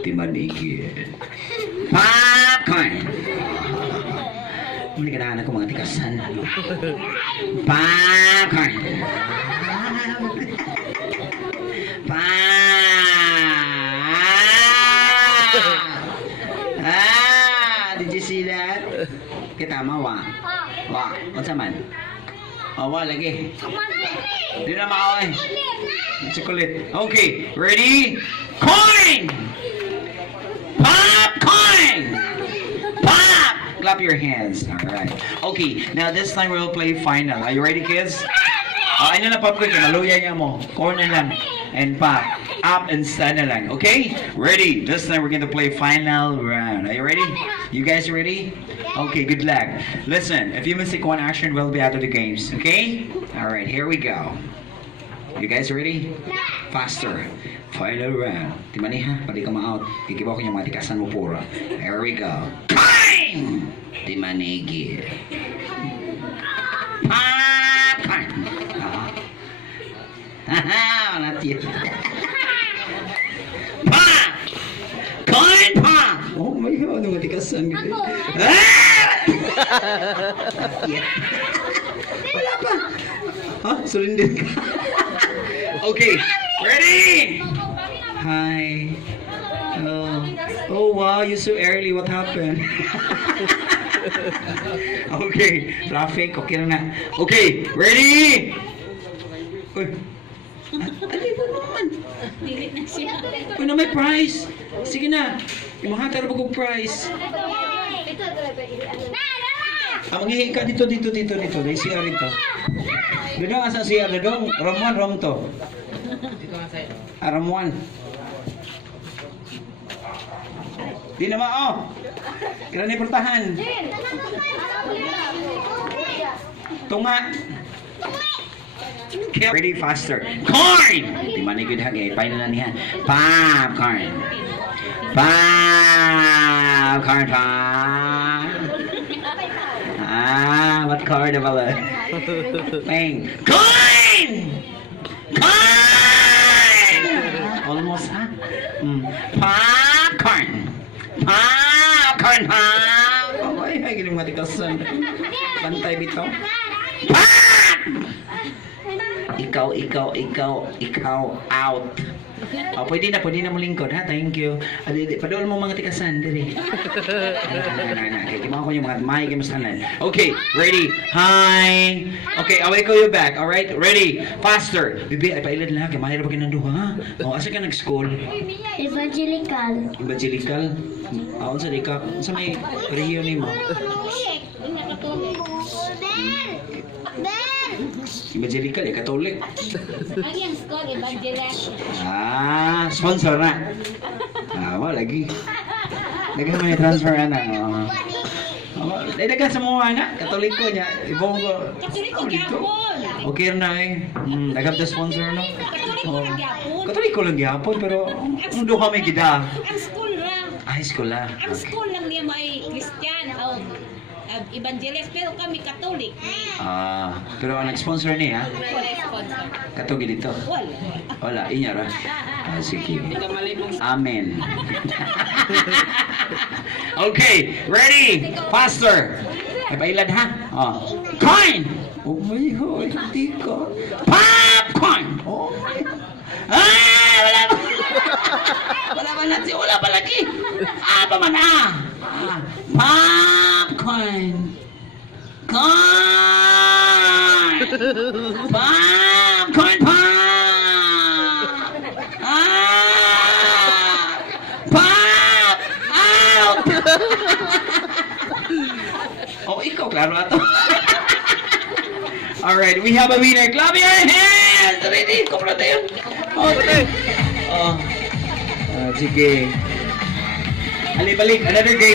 Timanigil. Popcorn! Muli ka na anak ko mga tikasan. Popcorn! Did you see that? Kita mawa. Wa, what's that man? Oh, wa lagi. Di na makaw eh. Chocolate. Okay, ready? Coin! Popcorn! Pop! Clap your hands. All right. Okay, now this time we'll play final. Are you ready, kids? Ano na popcorn? Naluya niya mo. Corn na lang. And pop. Up and stand na lang. Okay? Ready? This time we're going to play final round. Are you ready? You guys ready? Okay, good luck. Listen, if you miss one action, we'll be out of the games. Okay? All right, here we go. You guys ready? Faster. Final round. Di mani ha? Pwede ka ma-out. Ikibaw ko yung mga tikasan mo puro. Here we go. Time! Di manigi. Popcorn! Haha, not yet. Pop! Corn pop! Oh my God, ang matikasan ko. Yeah. Wala pa. Ha? Surrender ka. Okay, ready? Hi. Hello. Oh wow, you're so early. What happened? Okay, traffic. Okay na. Okay, ready? Uy. Ano ba naman? Uy na may prize. Sige na. Imahatar pa kong prize. Maghihi ka dito. May siya rito. Doon nga sa siya. Doon. Romuan, rom to. Romuan. Di naman, oh. Kailan ni pertahan. Tunga. Ready, faster. Corn! Di man good hagay. Paano na niya? Popcorn. Popcorn, pop. What card na pala? Bang. Corn! Corn! Almost, ha? Popcorn. Popcorn, pop. Ay, giling matikasan. Bantay bito. Pop! Ikaw, out. Oh, pwede na mo lingkod, ha? Thank you. Padool mo mga tikasan, diri. Okay, kimaw ko yung mga may kimasanan. Okay, ready? Hi! Okay, away ko you back, alright? Ready? Faster! Bibi, ay pailad lang, kaya mahirap ka nanduha, ha? O, asa ka nag-school? Evangelical. Evangelical? Aon sa di ka? Sa may rehiyon ni mo? Evangelical, Katolik. Ang yung school, Evangelical. Sponsor na. Wala lagi. Lagi may transfer na. Dagan sa mga anak, Katoliko niya. Ibong ko. Katoliko gyapon. Okay na eh. Nagab the sponsor no. Katoliko lang gyapon pero undo kami gida. Ang school lang. High school la. Ang school lang niya may Christian o Evangelist pero kami Catholic. Pero ang nag-sponsor niya, Wala sponsor. katogi dito. Wala, inya ra. Sige. Amen. Okay, ready? Faster. Ay pailad ha? Coin! Oh my God, hindi ko. Popcorn! Oh my God. Wala pa. Wala pa lagi. Pa man Popcorn! Corn! Popcorn pop! Pop! Out! Oh, ikaw, klaro ato. Alright, we have a winner. Clap your hands! Ready? Kumra tayo. Okay. Sige. Alibalik, another game.